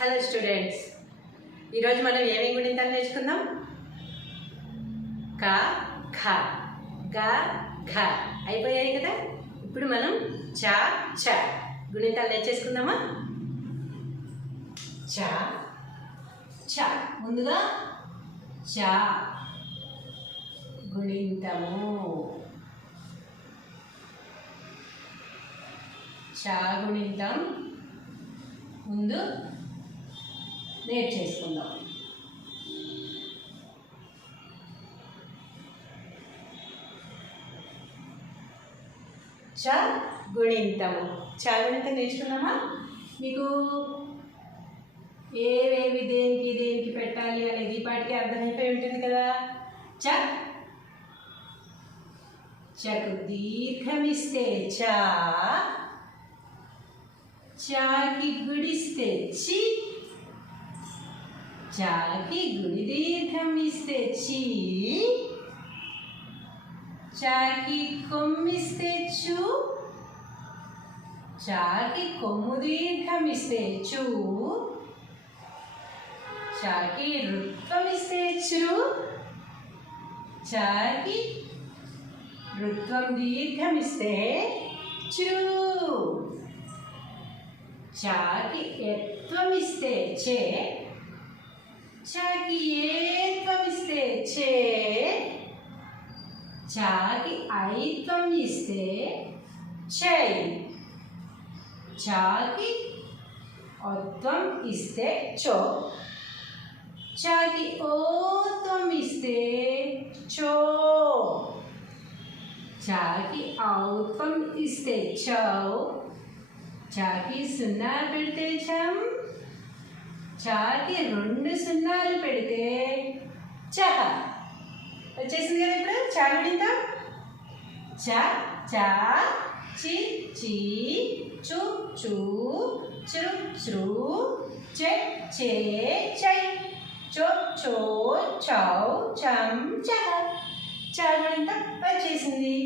Hello students ఈరోజు మనం ఏమేమి గుణింతాలు నేర్చుకుందాం? క ఖ. గ ఘ. అయిపోయాయి కదా? ఇప్పుడు మనం చ చ. గుణింతాలు నేర్చేసుకుందామా? చ చ. ముందుగా చ. గుణింతము. చ గుణింతం. ముందు నేర్చేసుకుందాం చ గుణింతము. చ గుణింతం నేర్చుకున్నామా? మీకు ఏవేవి దేనికి దేనికి పెట్టాలి అనేది ఈ పాటికి అర్థమైపోయి ఉంటుంది కదా. చ చకు దీర్ఘమిస్తే చ చాకి గుడిస్తే చి చాకి గుడి దీర్ఘం ఇస్తే చి. చాకి కొమ్మిస్తే చు. చాకి కొమ్ము దీర్ఘం ఇస్తే చు. చాకి రుత్వం ఇస్తే చు. చాకి రుత్వం దీర్ఘం ఇస్తే చు. చాకి ఎత్వం ఇస్తే చే. చాకి ఏత్వం ఇస్తే చే చాకి ఐత్వం ఇస్తే చై చాకి ఒత్వం ఇస్తే చో చాకి ఓత్వం ఇస్తే చో చాకి ఔత్వం ఇస్తే చౌ చాకి సున్నా పెడితే చం చాకి రెండు సున్నాలు పెడితే చహ వచ్చేసింది కదా ఇప్పుడు? చా చాగుడిందా చ చా చి చి చు చు చురు చురు చె చే చై. చో చో చౌ చం చహ చాగుడింత వచ్చేసింది.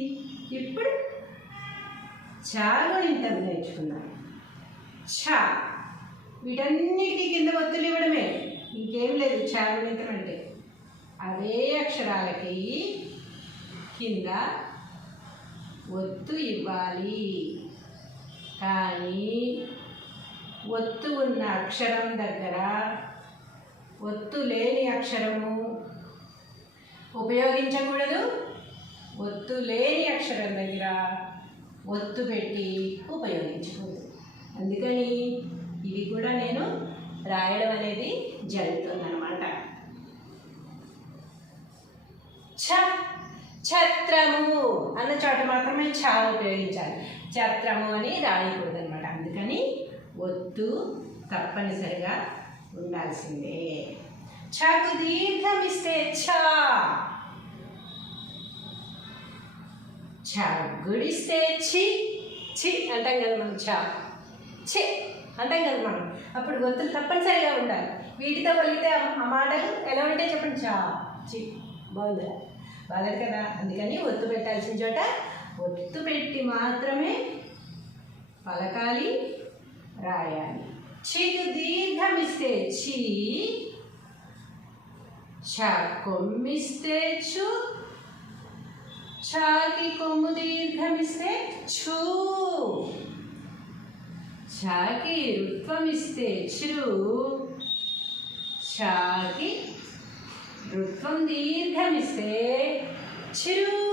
ఇప్పుడు చాగుడింతం నేర్చుకుందాం. ఛ వీటన్నిటికీ కింద ఒత్తులు ఇవ్వడమే. ఇంకేం లేదు చాగుణితం అంటే. అవే అక్షరాలకి కింద ఒత్తు ఇవ్వాలి. కానీ ఒత్తు ఉన్న అక్షరం దగ్గర ఒత్తు లేని అక్షరము ఉపయోగించకూడదు. ఒత్తు లేని అక్షరం దగ్గర ఒత్తు పెట్టి ఉపయోగించకూడదు. అందుకని ఇవి కూడా నేను రాయడం అనేది జరుగుతుందన్నమాట. ఛ ఛత్రము అన్న చోట మాత్రమే ఛ ఉపయోగించాలి. ఛత్రము అని రాయకూడదు అనమాట అందుకని ఒత్తు తప్పనిసరిగా ఉండాల్సిందే. ఛకు దీర్ఘం ఇస్తే ఛ. ఛ గుడిస్తే చి చి అంటాం కదా మనం ఛ. ఛే. అంటాం కదా మనం. అప్పుడు గొంతులు తప్పనిసరిగా ఉండాలి. వీటితో పలికితే ఆ- మాటలు ఎలా ఉంటాయి చెప్పండి చా. చి. బాగుందా? బాగాలేదు కదా? అందుకని ఒత్తు పెట్టాల్సిన చోట ఒత్తు పెట్టి మాత్రమే పలకాలి రాయాలి. చికు దీర్ఘమిస్తే చీ చ కొమ్మిస్తే చు చాకి కొమ్ము దీర్ఘమిస్తే చూ. చాకి రుత్వమిస్తే చిరు చాకి రుత్వం దీర్ఘమిస్తే చిరు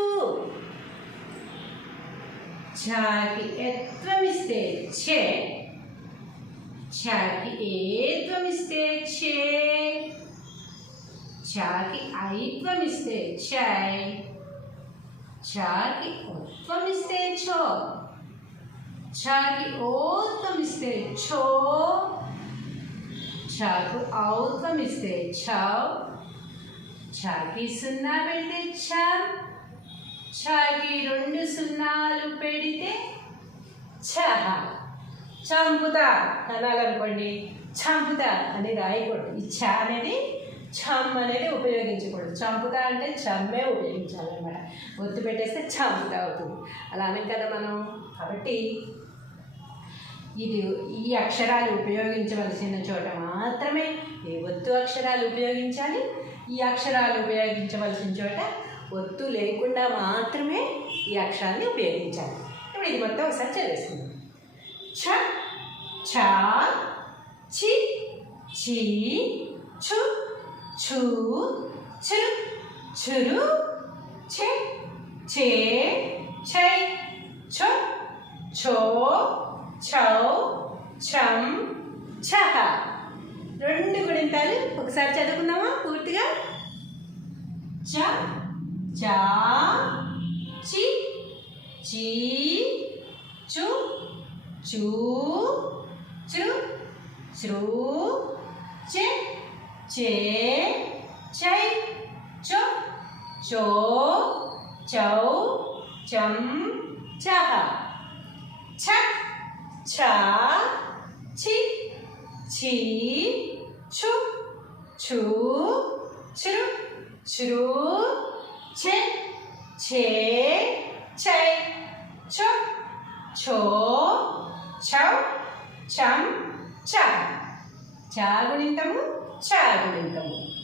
చాకి ఎత్వమిస్తే ఛే చాకి ఏత్వమిస్తే ఛే చాకి ఐత్వమిస్తే చై చాకి ఉత్వమిస్తే ఛాకి ఓత్వం ఇస్తే ఛో చాకు ఔత్వమిస్తే ఛౌ చాకి సున్నా పెడితే చా చాకి రెండు సున్నాలు పెడితే ఛహ చంపుతా అనాలనుకోండి చంపుతా అని రాయకూడదు ఈ ఛ అనేది చమ్ అనేది ఉపయోగించకూడదు చంపుతా అంటే చమ్మే ఉపయోగించాలన్నమాట ఒత్తు పెట్టేస్తే చంపుతా అవుతుంది. అలా అనం కదా మనం. కాబట్టి ఇది ఈ అక్షరాలు ఉపయోగించవలసిన చోట మాత్రమే ఏ ఒత్తు అక్షరాలు ఉపయోగించాలి? ఈ అక్షరాలు ఉపయోగించవలసిన చోట ఒత్తు లేకుండా మాత్రమే ఈ అక్షరాన్ని ఉపయోగించాలి. ఇప్పుడు ఇది మొత్తం ఒకసారి చదివేసుకుందాం. ఛ ఛ చి చి ఛు ఛు చురు చురు ఛే ఛే ఛై ఛో ఛో ఛౌ చం ఛహ రెండు గుణింతాలు. ఒకసారి చదువుకుందామా? పూర్తిగా? చ చా చి చీ చు చూ చురు శ్రు చె చే చై చో చో చౌ చం చహ. ఛ. ఛ చి ఛీ ఛు ఛూ ఛృ ఛృ ఛే ఛే ఛై ఛో ఛో ఛౌ ఛం ఛ చ గుణింతము చ గుణింతము